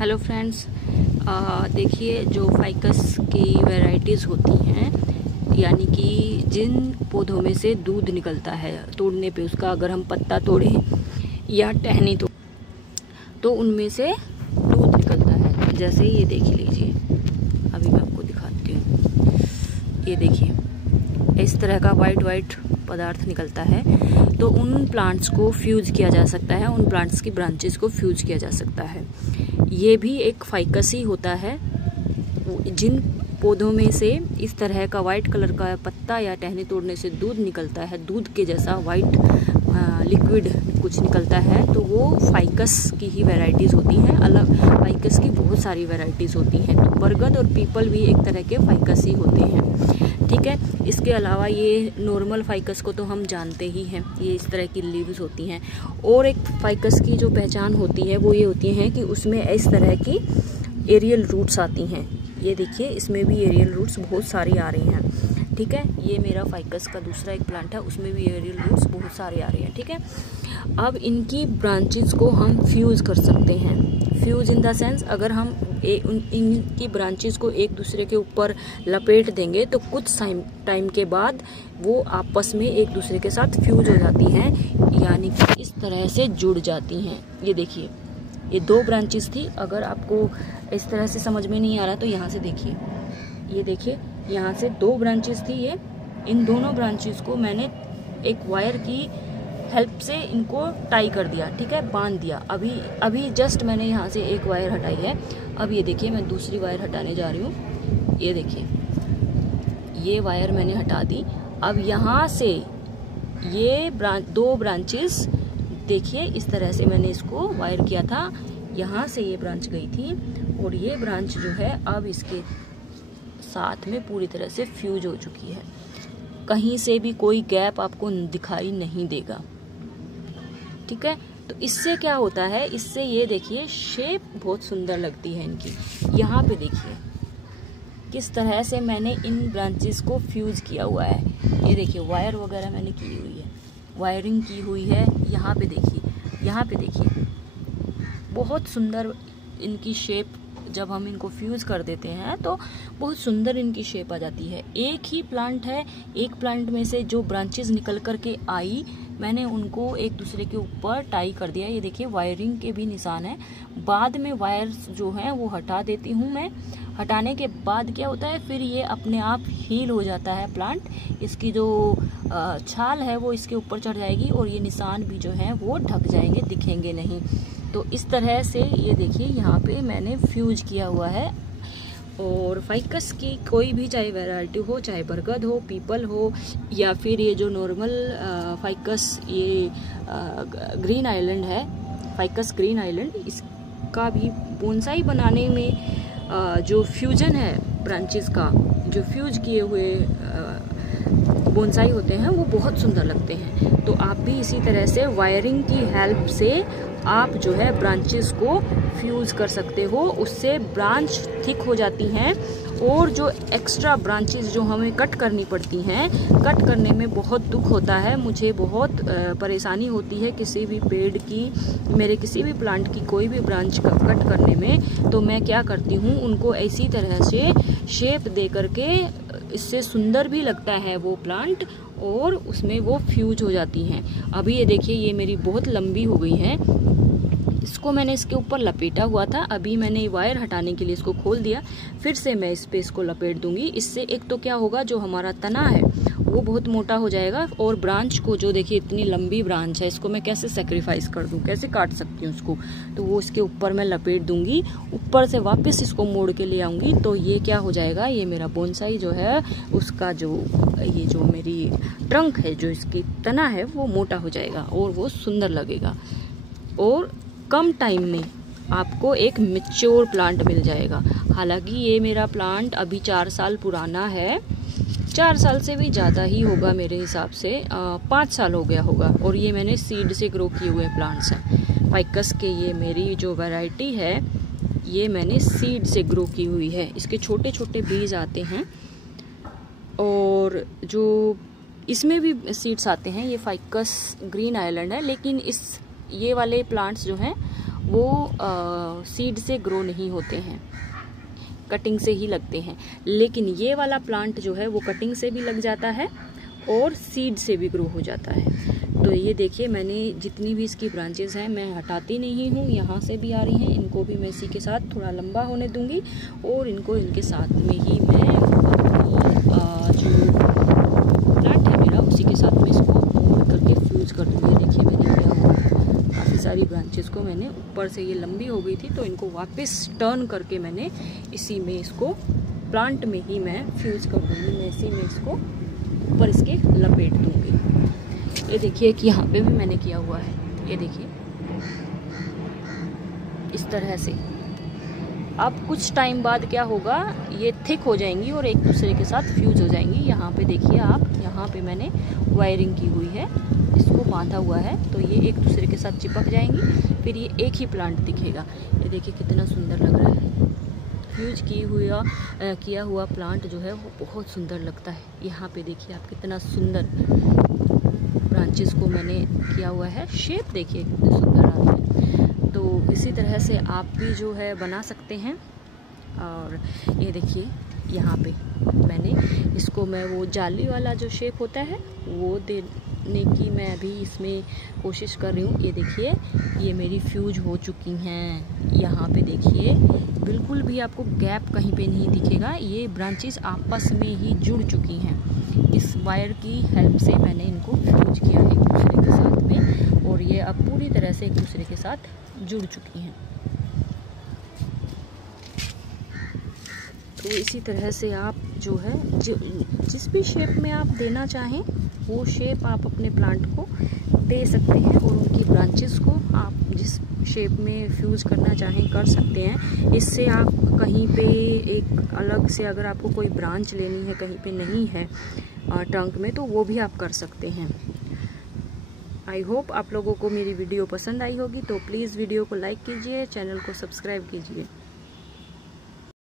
Hello friends, देखिए जो ficus की वैरायटीज़ होती हैं, यानी कि जिन पौधों में से दूध निकलता है तोड़ने पे, उसका अगर हम पत्ता तोड़ें या टहनी तो उनमें से दूध निकलता है। जैसे ये देख लीजिए, अभी मैं आपको दिखाती हूँ। ये देखिए इस तरह का वाइट पदार्थ निकलता है। तो उन प्लांट्स को फ्यूज किया जा सकता है, उन प्लांट्स की ब्रांचेस को फ्यूज किया जा सकता है। ये भी एक फाइकस ही होता है। जिन पौधों में से इस तरह का वाइट कलर का पत्ता या टहनी तोड़ने से दूध निकलता है, दूध के जैसा वाइट लिक्विड कुछ निकलता है, तो वो फाइकस की ही वैरायटीज़ होती हैं। अलग फाइकस की बहुत सारी वैरायटीज़ होती हैं। तो बरगद और पीपल भी एक तरह के फाइकस ही होते हैं, ठीक है। इसके अलावा ये नॉर्मल फाइकस को तो हम जानते ही हैं, ये इस तरह की लीव्स होती हैं। और एक फाइकस की जो पहचान होती है वो ये होती है कि उसमें इस तरह की एरियल रूट्स आती हैं। ये देखिए, इसमें भी एरियल रूट्स बहुत सारी आ रही हैं, ठीक है। ये मेरा फाइकस का दूसरा एक प्लांट है, उसमें भी एरियल रूट्स बहुत सारे आ रहे हैं, ठीक है। अब इनकी ब्रांचेस को हम फ्यूज़ कर सकते हैं। फ्यूज़ इन द सेंस, अगर हम इनकी ब्रांचेस को एक दूसरे के ऊपर लपेट देंगे तो कुछ टाइम के बाद वो आपस में एक दूसरे के साथ फ्यूज हो जाती हैं, यानी कि इस तरह से जुड़ जाती हैं। ये देखिए, ये दो ब्रांचेस थी। अगर आपको इस तरह से समझ में नहीं आ रहा तो यहाँ से देखिए, ये देखिए, यहाँ से दो ब्रांचेस थी। ये इन दोनों ब्रांचेस को मैंने एक वायर की हेल्प से इनको टाई कर दिया, ठीक है, बांध दिया। अभी जस्ट मैंने यहाँ से एक वायर हटाई है। अब ये देखिए, मैं दूसरी वायर हटाने जा रही हूँ। ये देखिए, ये वायर मैंने हटा दी। अब यहाँ से ये दो ब्रांचेस देखिए, इस तरह से मैंने इसको वायर किया था। यहाँ से ये ब्रांच गई थी और ये ब्रांच जो है अब इसके साथ में पूरी तरह से फ्यूज हो चुकी है। कहीं से भी कोई गैप आपको दिखाई नहीं देगा, ठीक है। तो इससे क्या होता है, इससे ये देखिए शेप बहुत सुंदर लगती है इनकी। यहाँ पे देखिए किस तरह से मैंने इन ब्रांचेस को फ्यूज किया हुआ है। ये देखिए, वायर वगैरह मैंने की हुई है, वायरिंग की हुई है। यहाँ पे देखिए, यहाँ पे देखिए, बहुत सुंदर इनकी शेप। जब हम इनको फ्यूज कर देते हैं तो बहुत सुंदर इनकी शेप आ जाती है। एक ही प्लांट है, एक प्लांट में से जो ब्रांचेस निकल कर के आई, मैंने उनको एक दूसरे के ऊपर टाई कर दिया। ये देखिए, वायरिंग के भी निशान है। बाद में वायर्स जो हैं वो हटा देती हूँ मैं। हटाने के बाद क्या होता है, फिर ये अपने आप हील हो जाता है प्लांट। इसकी जो छाल है वो इसके ऊपर चढ़ जाएगी और ये निशान भी जो है वो ढक जाएंगे, दिखेंगे नहीं। तो इस तरह से ये देखिए, यहाँ पे मैंने फ्यूज किया हुआ है। और फाइकस की कोई भी चाहे वैरायटी हो, चाहे बरगद हो, पीपल हो, या फिर ये जो नॉर्मल फाइकस, ये ग्रीन आइलैंड है, फाइकस ग्रीन आइलैंड, इसका भी बोनसाई बनाने में जो फ्यूजन है ब्रांचेस का, जो फ्यूज किए हुए बोनसाई होते हैं, वो बहुत सुंदर लगते हैं। तो आप भी इसी तरह से वायरिंग की हेल्प से आप जो है ब्रांचेस को फ्यूज कर सकते हो। उससे ब्रांच थिक हो जाती हैं और जो एक्स्ट्रा ब्रांचेस जो हमें कट करनी पड़ती हैं, कट करने में बहुत दुख होता है। मुझे बहुत परेशानी होती है किसी भी पेड़ की, मेरे किसी भी प्लांट की कोई भी ब्रांच कट करने में। तो मैं क्या करती हूँ, उनको ऐसी तरह से शेप दे करके, इससे सुंदर भी लगता है वो प्लांट और उसमें वो फ्यूज हो जाती हैं। अभी ये देखिए, ये मेरी बहुत लंबी हो गई है। इसको मैंने इसके ऊपर लपेटा हुआ था, अभी मैंने वायर हटाने के लिए इसको खोल दिया। फिर से मैं इस पे इसको लपेट दूंगी। इससे एक तो क्या होगा, जो हमारा तना है वो बहुत मोटा हो जाएगा। और ब्रांच को, जो देखिए इतनी लंबी ब्रांच है, इसको मैं कैसे सेक्रीफाइस कर दूं, कैसे काट सकती हूँ उसको, तो वो इसके ऊपर मैं लपेट दूंगी। ऊपर से वापस इसको मोड़ के ले आऊंगी तो ये क्या हो जाएगा, ये मेरा बोनसाई जो है उसका जो ये जो मेरी ट्रंक है, जो इसकी तना है, वो मोटा हो जाएगा और वो सुंदर लगेगा। और कम टाइम में आपको एक मैच्योर प्लांट मिल जाएगा। हालांकि ये मेरा प्लांट अभी 4 साल पुराना है, 4 साल से भी ज़्यादा ही होगा मेरे हिसाब से, 5 साल हो गया होगा। और ये मैंने सीड से ग्रो किए हुए प्लांट्स हैं फाइकस के। ये मेरी जो वैरायटी है, ये मैंने सीड से ग्रो की हुई है। इसके छोटे छोटे बीज आते हैं और जो इसमें भी सीड्स आते हैं। ये फाइकस ग्रीन आइलैंड है, लेकिन ये वाले प्लांट्स जो हैं वो सीड से ग्रो नहीं होते हैं, कटिंग से ही लगते हैं। लेकिन ये वाला प्लांट जो है वो कटिंग से भी लग जाता है और सीड से भी ग्रो हो जाता है। तो ये देखिए, मैंने जितनी भी इसकी ब्रांचेस हैं मैं हटाती नहीं हूँ, यहाँ से भी आ रही हैं, इनको भी मैं इसी के साथ थोड़ा लंबा होने दूंगी और इनको इनके साथ में ही मैं जो प्लांट है मेरा उसी के साथ में इसको मोल्ड करके फ्यूज कर दूँगी। देखिए मैंने क्या हुआ, काफ़ी सारी ब्रांचेस को मैंने ऊपर से, ये लंबी हो गई थी तो इनको वापस टर्न करके मैंने इसी में इसको प्लांट में ही मैं फ्यूज कर दूँगी। मैं इसी में इसको ऊपर इसके लपेट दूँगी। ये देखिए कि यहाँ पे भी मैंने किया हुआ है, ये देखिए इस तरह से। अब कुछ टाइम बाद क्या होगा, ये थिक हो जाएंगी और एक दूसरे के साथ फ्यूज हो जाएंगी। यहाँ पे देखिए आप, यहाँ पे मैंने वायरिंग की हुई है, इसको बांधा हुआ है, तो ये एक दूसरे के साथ चिपक जाएंगी, फिर ये एक ही प्लांट दिखेगा। ये देखिए कितना सुंदर लग रहा है। फ्यूज किया हुआ प्लांट जो है वो बहुत सुंदर लगता है। यहाँ पे देखिए आप, कितना सुंदर ब्रांचेस को मैंने किया हुआ है, शेप देखिए कितनी सुंदर आ रही है। तो इसी तरह से आप भी जो है बना सकते हैं। और ये देखिए यहाँ पे मैंने इसको, मैं वो जाली वाला जो शेप होता है वो देने की मैं अभी इसमें कोशिश कर रही हूँ। ये देखिए ये मेरी फ्यूज हो चुकी हैं। यहाँ पे देखिए बिल्कुल भी आपको गैप कहीं पे नहीं दिखेगा, ये ब्रांचेस आपस में ही जुड़ चुकी हैं। इस वायर की हेल्प से मैंने इनको फ्यूज किया है एक दूसरे के साथ में, और ये अब पूरी तरह से एक दूसरे के साथ जुड़ चुकी हैं। तो इसी तरह से आप जो है जिस भी शेप में आप देना चाहें वो शेप आप अपने प्लांट को दे सकते हैं, और उनकी ब्रांचेस को आप जिस शेप में फ्यूज करना चाहें कर सकते हैं। इससे आप कहीं पे एक अलग से, अगर आपको कोई ब्रांच लेनी है कहीं पे नहीं है ट्रंक में, तो वो भी आप कर सकते हैं। आई होप आप लोगों को मेरी वीडियो पसंद आई होगी, तो प्लीज़ वीडियो को लाइक कीजिए, चैनल को सब्सक्राइब कीजिए।